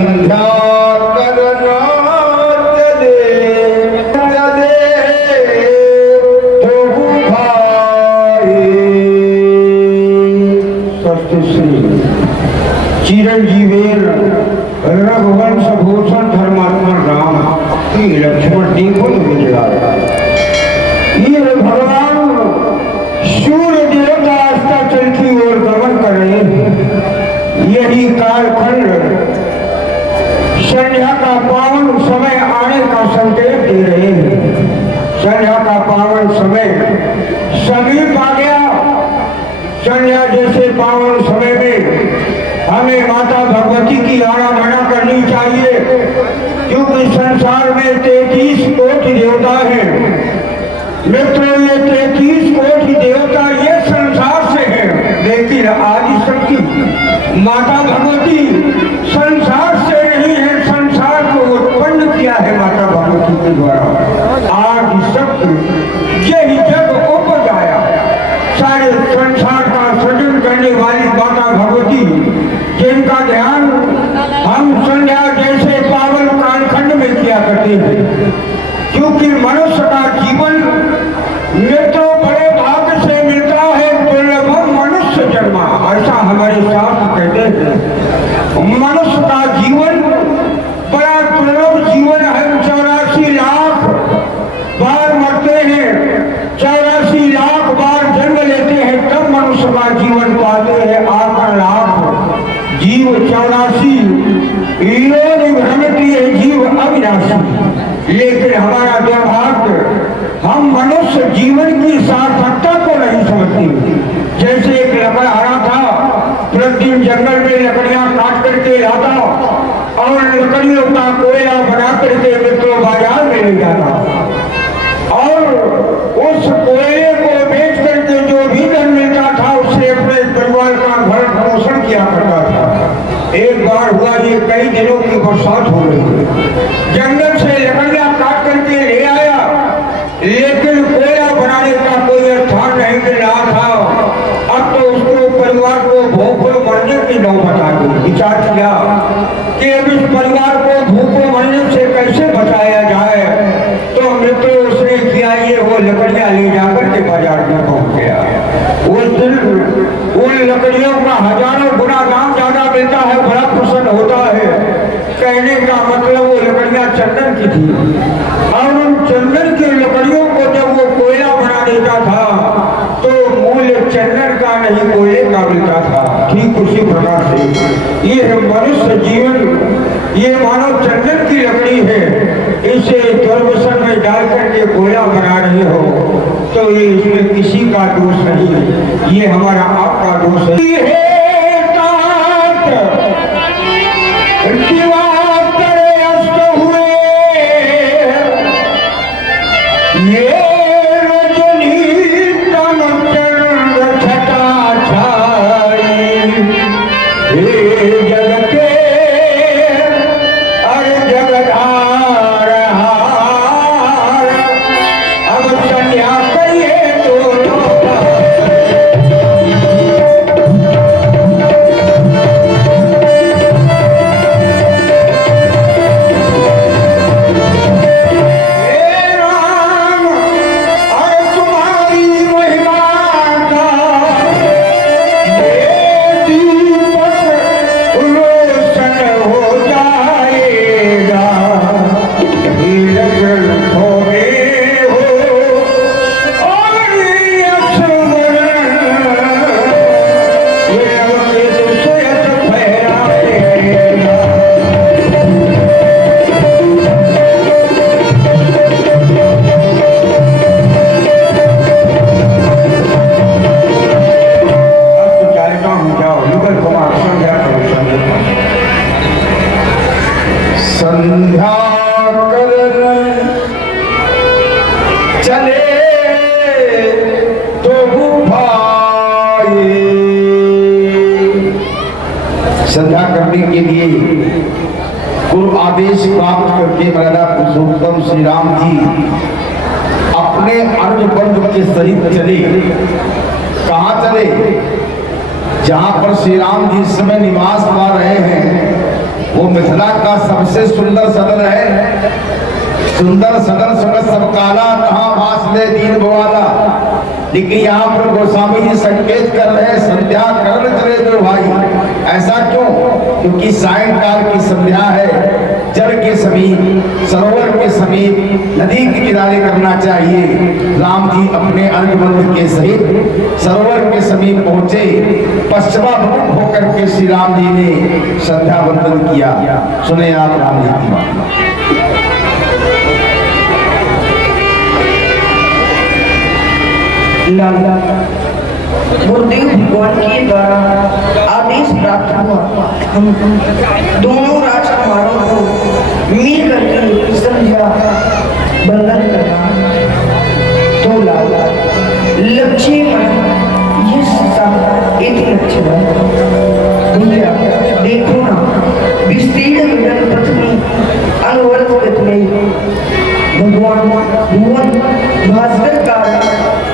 संध्या करना चिरंजीवेर रघुवंश भूषण धर्मात्मा राम की लक्ष्मण जी को भेजा। ये भगवान सूर्य देवता अस्ताचल की ओर गमन कर रहे हैं। यही कालखंड संध्या का पावन समय आने का संकेत दे रहे हैं। संध्या का पावन समय समीप आ गया। संध्या जैसे पावन समय में हमें माता भगवती की आराधना करनी चाहिए, क्योंकि संसार में 33 कोटि देवता हैं। मित्रों, ये 33 कोटि देवता ये संसार से हैं, लेकिन आदि शक्ति माता भगवती संसार से नहीं है। संसार को उत्पन्न किया है माता भगवती के द्वारा। आदि शक्ति यही जब उपज आया, सारे संसार का सृजन करने वाली माता भगवती, जिनका ध्यान हम संध्या जैसे पावन कालखंड में किया करते हैं। क्योंकि मनुष्य का जीवन मित्रों बड़े भाग्य से मिलता है। दुर्लभम मनुष्य जन्मा, ऐसा हमारे शास्त्र कहते हैं। मनुष्य का जीवन बड़ा दुर्लभ जीवन है। 84 लाख बार मरते हैं, 84 लाख बार जन्म लेते हैं, तब मनुष्य का जीवन पाते हैं। 8 लाख जीव 84 योनि भ्रमती है जीव अविनाशी। लेकिन हमारा दुर्भाग्य, हम मनुष्य जीवन की सार्थकता को नहीं समझते। जैसे एक लकड़हारा था, प्रतिदिन जंगल में लकड़ियां काट करके लाता और लकड़ियों का कोयला बना करके मित्रों बाजार में ले जाता, और उस कोयले को बेच करके जो भी धन मिलता था उससे अपने परिवार का भरण पोषण किया करता था। एक बार हुआ, ये कई दिनों की बरसात हो रही, जंगल से लकड़ियां काट करके ले आया, लेकिन कोयला बनाने का कोई स्थान नहीं मिल रहा था। अब तो उसको परिवार को भूखों मरने की नौबत आ गई। विचार किया कि अब इस परिवार को भूखों मरने से कैसे बचाया जाए। तो मित्रों उसने किया ये, वो लकड़ियां ले जाकर के बाजार में पहुंच गया। उस दिन उन लकड़ियों का हजारों गुना दाम ज्यादा मिलता है, बड़ा प्रसन्न होता है। कहने का मतलब वो लकड़ियां चंदन की थी, और उन चंदन की लकड़ियों को जब वो कोयला बना देता था तो मूल्य चंदन का नहीं कोयले का मिलता था। ठीक उसी प्रकार से ये मनुष्य जीवन, ये मानव चंदन की लकड़ी है, इसे दुर्व्यसन में डाल करके कोयला बना रहे हो तो ये इसमें किसी का दोष नहीं है, ये हमारा आपका दोष है। संध्या करने के लिए गुरु आदेश प्राप्त करके मर्यादा पुरुषोत्तम श्री राम जी अपने अर्ज बंधु के सहित चले। कहाँ चले? जहाँ पर श्री राम जी इस समय निवास पा रहे हैं वो मिथिला का सबसे सुंदर सदन है। सुंदर सदन सुगत सब काला, कहाँ भास ले दीन भवाला। लेकिन यहाँ पर गोस्वामी जी संकेत कर रहे हैं संध्या करने चले दो भाई। ऐसा क्यों? क्योंकि सायंकाल की संध्या है। जल के समीप, सरोवर के समीप, नदी के किनारे करना चाहिए। राम जी अपने अंगबंध के सहित सरोवर के समीप पहुंचे। पश्चिमाभिमुख होकर के श्री राम जी ने संध्या वंदन किया। सुने आप राम जी की बात। लाला गुरुदेव भगवान के द्वारा आदेश प्राप्त हुआ। हम दोनों राजकुमारों को मिल करके संध्या बंदन करना। तो लाला लक्ष्य ये इतने अच्छे भैया देखो ना, विस्तीर्ण गगन पथ में अनवरत में भगवान भुवन भास्कर का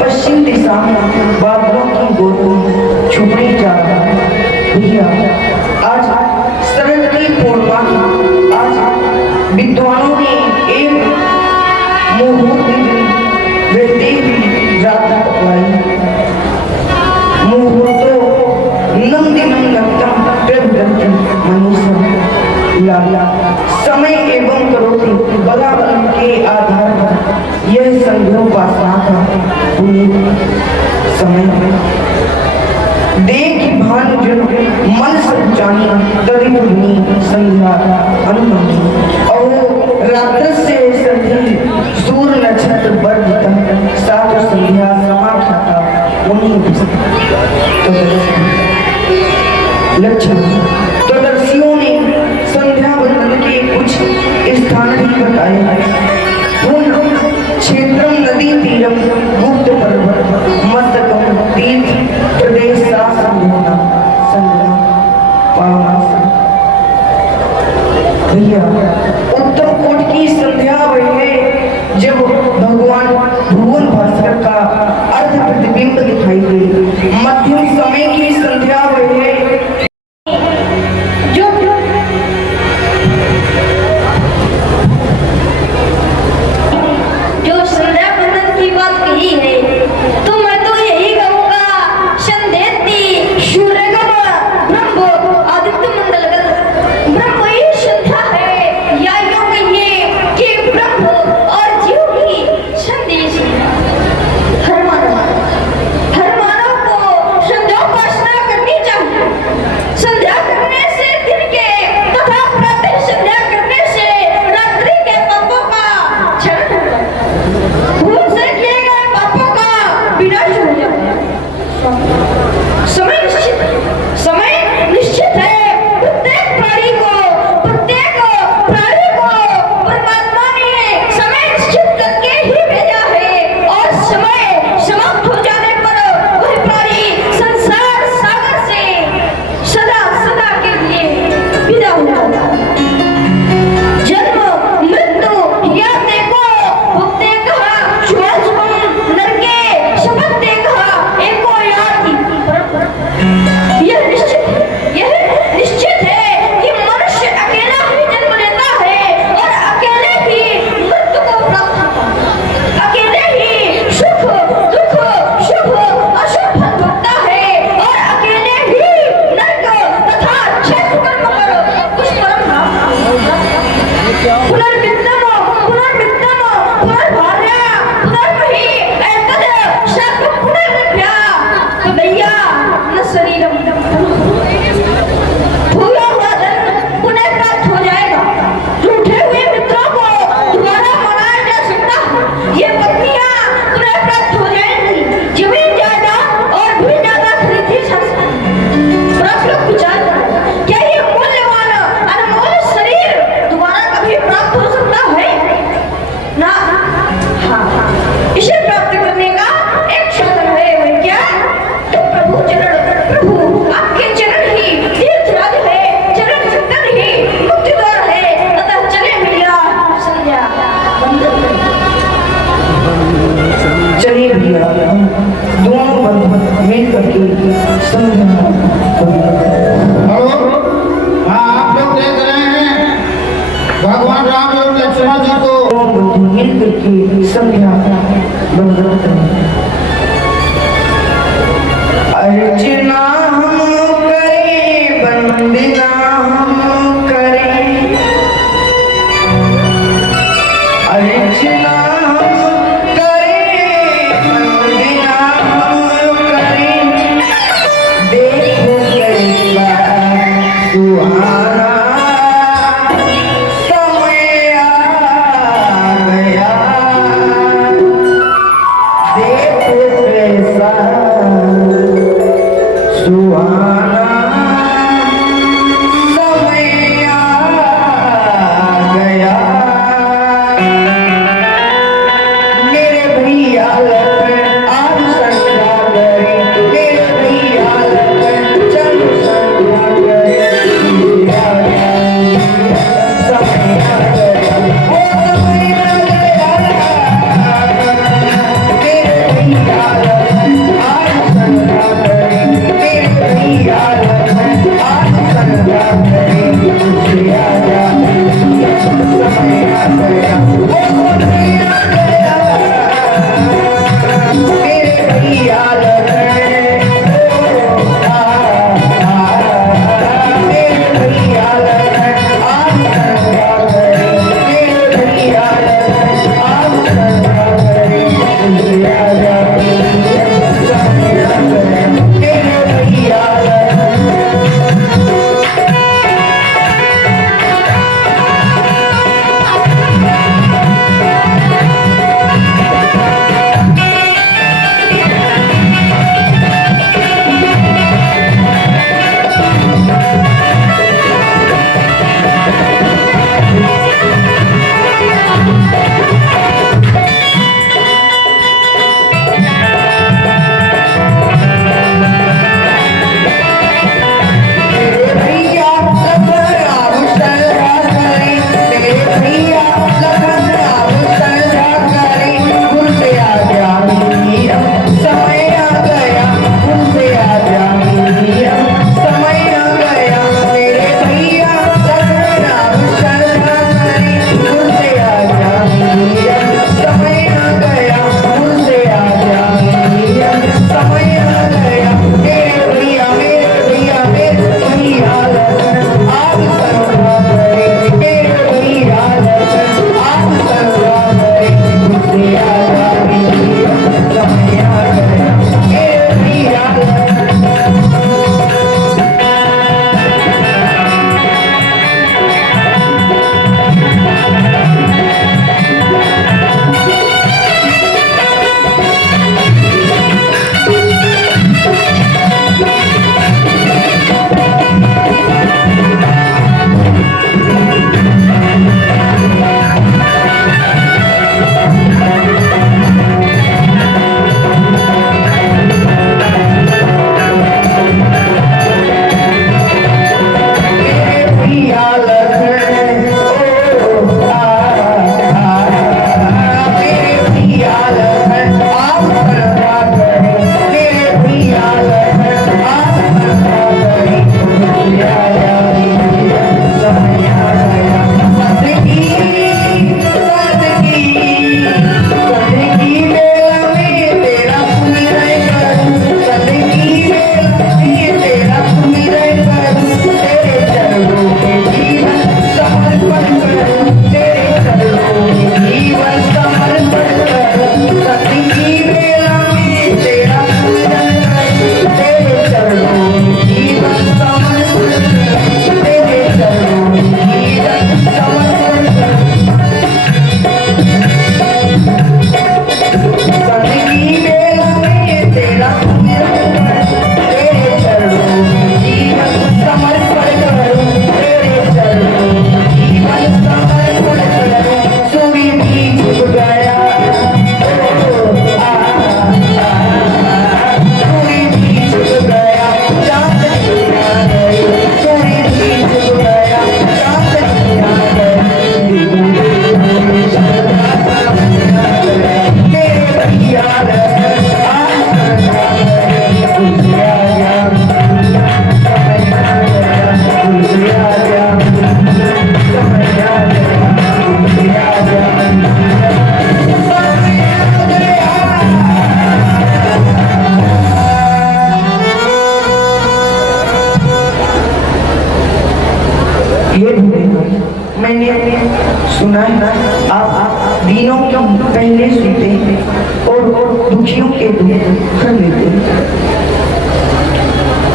पश्चिम दिशा में बादलों की गोद में छुपने जा रहा है। भैया आज सरस्वती पूर्णिमा, आज विद्वानों ने एक मुहूर्त रहते ही रात पकड़ाई। मुहूर्तो नम दिनम लगतम प्रभुदंतम मनुष्य। लाला समय एवं करोति बलाबल के आधार पर यह संध्योपासना का समय देख भान जन मन सब जानी तदिनी संध्या अनुमति। और रात्र से संधि सूर्य नक्षत्र वर्धित सात संध्या समाख्याता उन्हीं लक्षण। तो दर्शियों ने संध्या वंदन के कुछ स्थान भी बताए। क्षेत्रम नदी तीरम गुप्त पर्वत मस्तकम तीर्थ प्रदेश संध्या भैया उत्तम कोट की संध्या वही है जब भगवान भुवन भास्कर का अर्ध प्रतिबिंब दिखाई दे। मध्यम समय की संध्या वही है हेलो, हाँ आप लोग देख रहे हैं अर्चना हम करें वंदना हम करें, अर्चना हम करें वंदना हम करें, देखो कैसा सुहाना समय आ गया, देखो कैसा सुना है ना, आप दीनों की पहले सुनते हैं और दुखियों के दुख कर लेते हैं।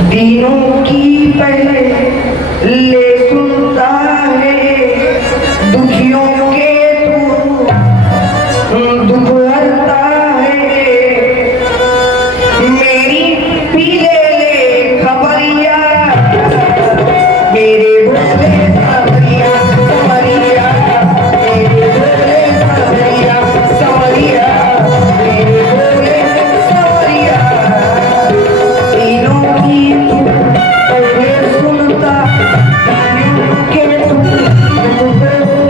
दीनों की पहले ले सुनता है, दुखियों के दुख हरता है। मेरी पीले ले खबरिया, मेरे भोले सावरिया संवरिया, मेरे भोले सावरिया संवरिया, मेरे भोले संवरिया। तीनों की तू पहले सुनता, तीनों के तू दुख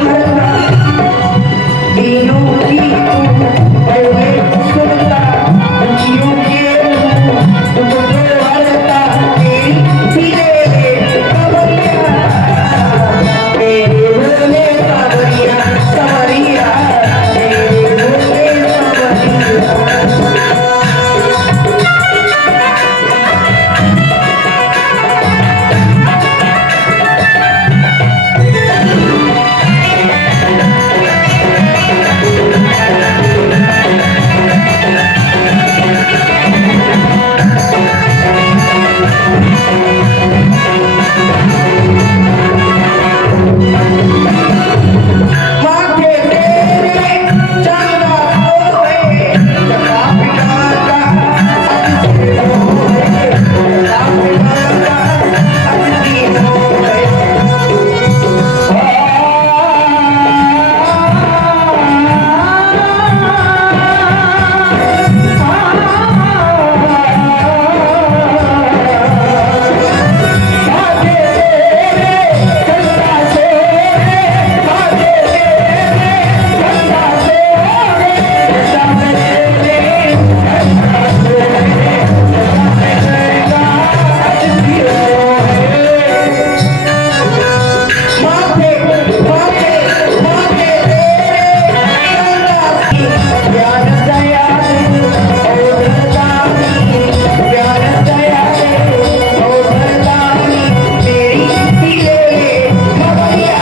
हरता। तीनों की तू पहले सुनता, तीनों के तू दुख हरता। मेरी पीले ले खबरिया, मेरे भोले सावरिया संवरिया, मेरे भोले माथे तेरे चंदा सोए, चंदा पिनाका अति होए, चंदा पिनाका अति होए। माथे तेरे चंदा सोए, माथे तेरे चंदा सोए, चंदा तेरे चंदा सोए, चंदा अति होए। माथे माथे माथे तेरे चंदा की ज्ञान दया और दानी, ज्ञान दया और दानी। मेरी पीले खबरिया,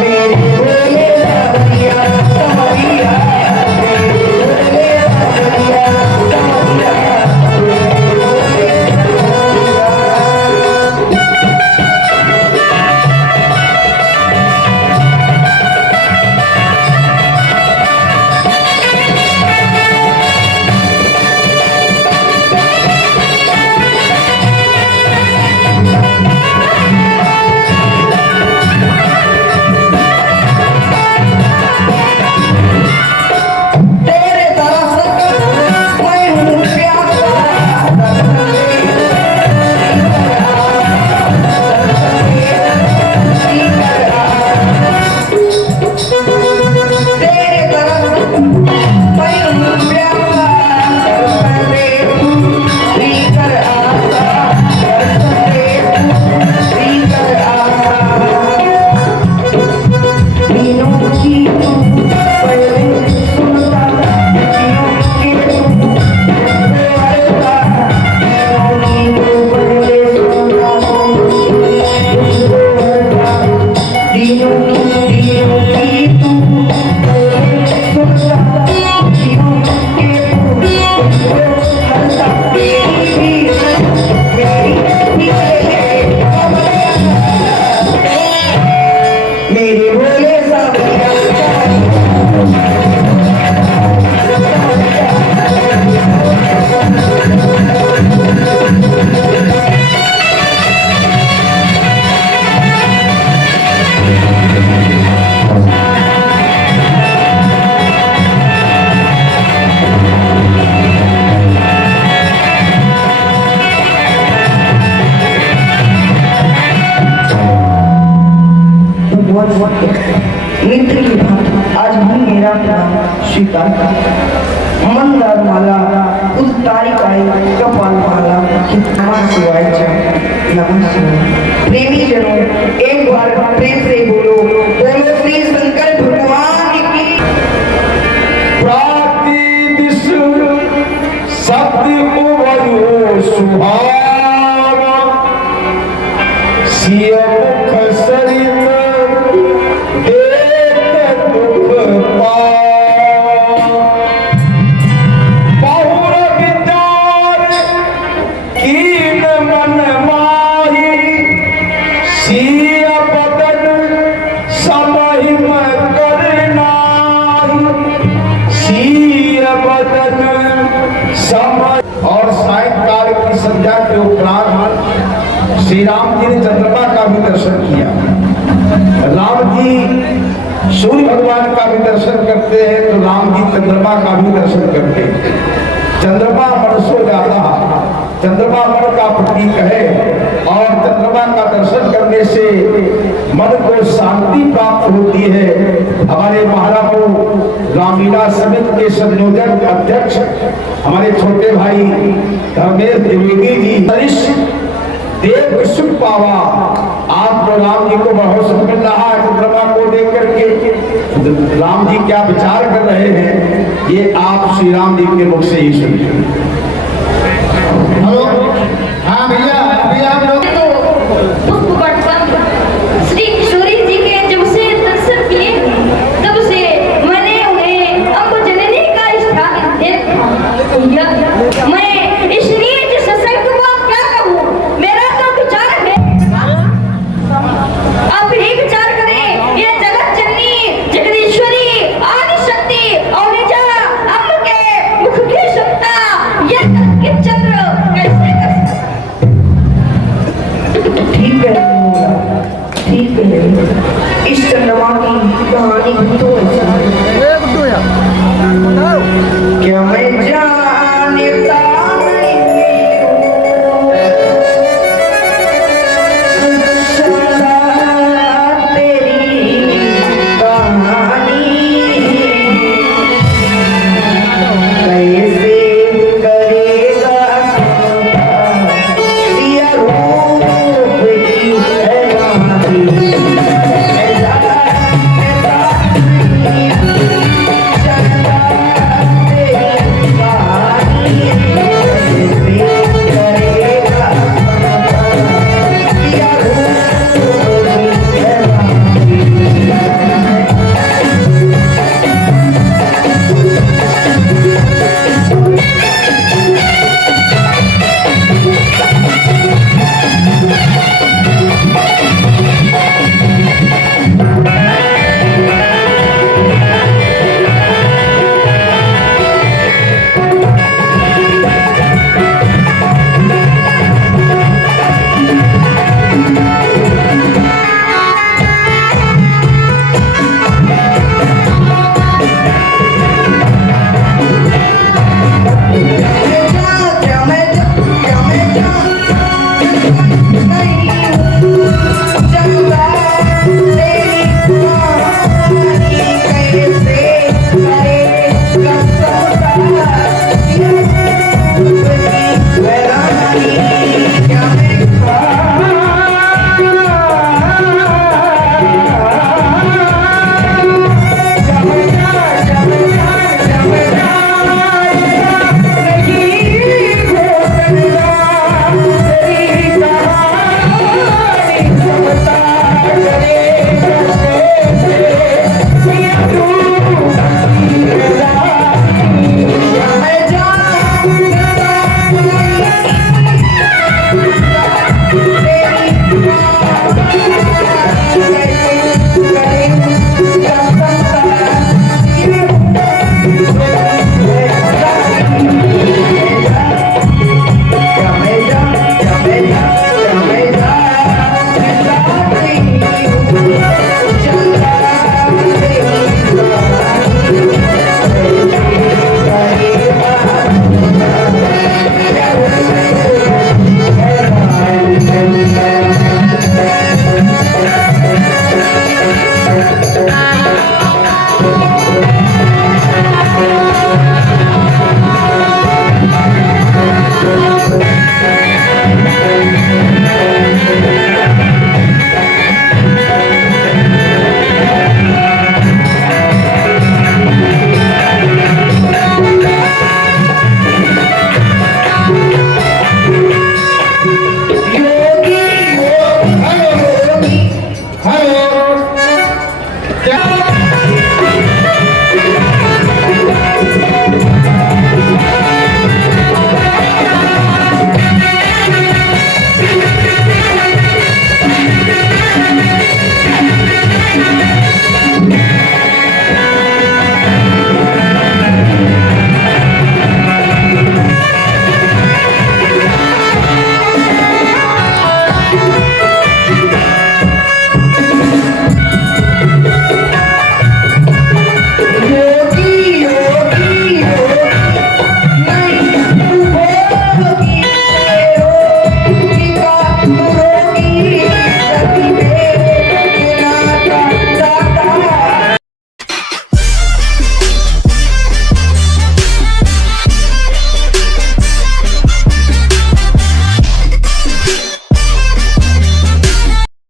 मेरे भोले सावरिया संवरिया, मेरे भोले सावरिया संवरिया, मेरे भोले सावरिया। तेरे दरस मैं हूँ प्यासा, तेरे दरस मैं हूँ प्यासा, दर्शन दे श्रीकर आसा, दर्शन दे श्रीकर आसा। तीनों की तू पहले सुनता, तीनों के तू दुख हरता। तीनों की तू पहले सुनता, दुख हरता। तीनों की तू पहले सुनता, तीनों के तू दुख हरता। मेरी मेरे भोले सावरिया मित्र की भांति आज भी मेरा नाम स्वीकार कर। मंदार माला उद्तारिकाय कपाल माला कि नमः शिवाय जय, नमः शिवाय। प्रेमी जनों एक बार प्रेम से बोलो, बोलो श्री शंकर भगवान की। प्राप्ति विष्णु सत्य उभयो सुभाव, सिय मुख सरित संध्या के उपरांत श्री राम जी ने चंद्रमा का भी दर्शन किया। राम जी सूर्य भगवान का भी दर्शन करते हैं तो राम जी चंद्रमा का भी दर्शन करते हैं। चंद्रमा मन सो जाता, चंद्रमा मन का प्रतीक है और चंद्रमा का दर्शन करने से मन को शांति प्राप्त होती है। हमारे महाराज रामलीला समिति के संयोजक अध्यक्ष हमारे छोटे भाई धर्मेश द्विवेदी जी देव सुख पावा, आप तो राम जी को बहुत सुख मिल रहा है चंद्रमा को देख करके। राम जी क्या विचार कर रहे हैं ये आप श्री राम जी के मुख से ही सुनिए। हेलो, हाँ भैया, अभी आप लोग श्री सूर्य जी के जब से दर्शन किए तब से मैंने उन्हें अम्ब जननी का स्थान देखा। मैं इसलिए जिस सत्संग को क्या कहूँ, मेरा तो विचार है, आप ही विचार करें। ये जगत जननी जगदीश्वरी आदि शक्ति और निजा अम्ब के मुख की सत्ता ये के चंद्र कैसे कर सकता? ठीक है मोरा, ठीक है। इस चंद्रमा की कहानी भी तो ऐसी है। क्या मैं जानता नहीं हूँ सदा तेरी कहानी, कैसे करेगा सिया रूप की हैरानी।